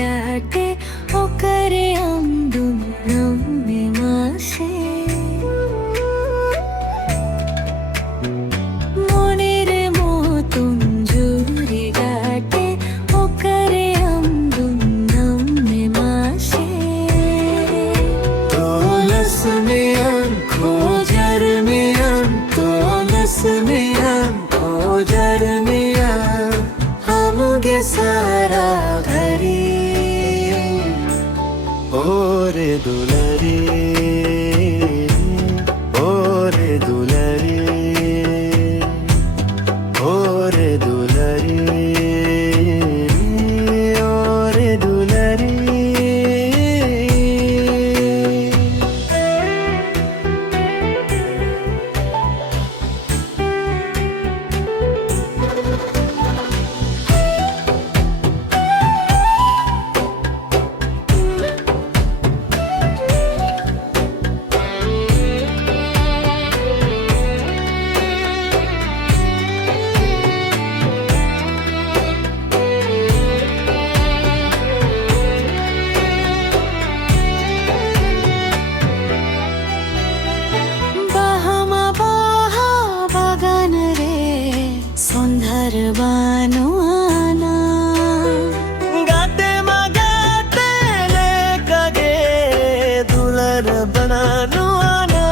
গাটে ওকরে আমদুম নামে মাসে মনের মতন জুরি গাটে ওকরে আমদুম নামে মাসে তোলস মিয়ান খোঁজার মিয়ান তোলস মিয়ান খোঁজার মিয়ান हमगे सारा घरी ओरे दुलरी ओरे दुलरी ओरे दुलरी ओरे दुलरी সন্ধ্যার বানোয়ানা गाते मगाते लेकगे दुल्हन बनानो आना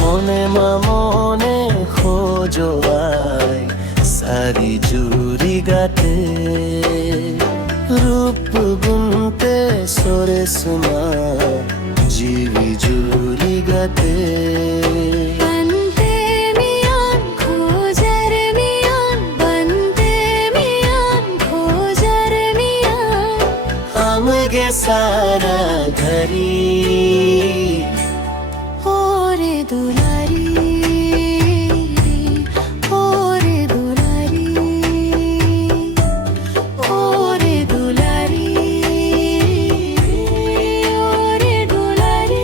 मोने मने खोजो आई सारी जूरी गाते रूप गुनते सोरे सुमा जीवी जूरी गाते बनते मियान खोजर मियान बनते मियान खोजर मियान हमगे सारा घरी ओरे दुलारी ओरे दुलारी ओरे दुलारी ओरे दुलारी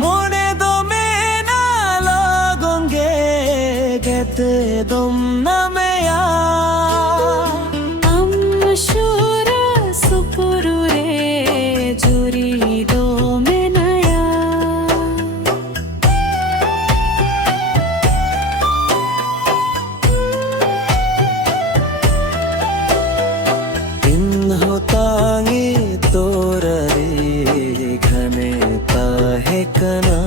मोने दो मेना लगोंगे कहते तुम न मेया अमशूर सुपुरुरे जुरी दो में नया दिन होतांगे तोरा रे घने ताहे कना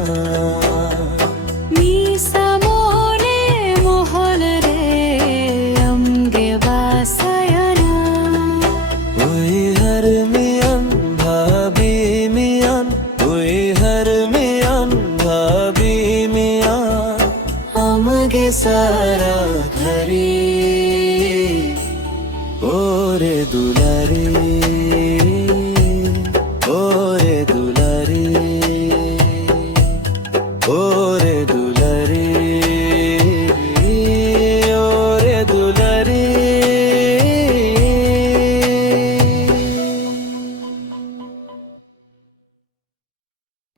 मीसा मोने मोहल रे अम्गे वासयना उई हर मियन भाभी मियन उई हर मियन भाभी मियन हमगे सारा घरी ओरे दुलारी ओरे दुलारी ओरे दुलारी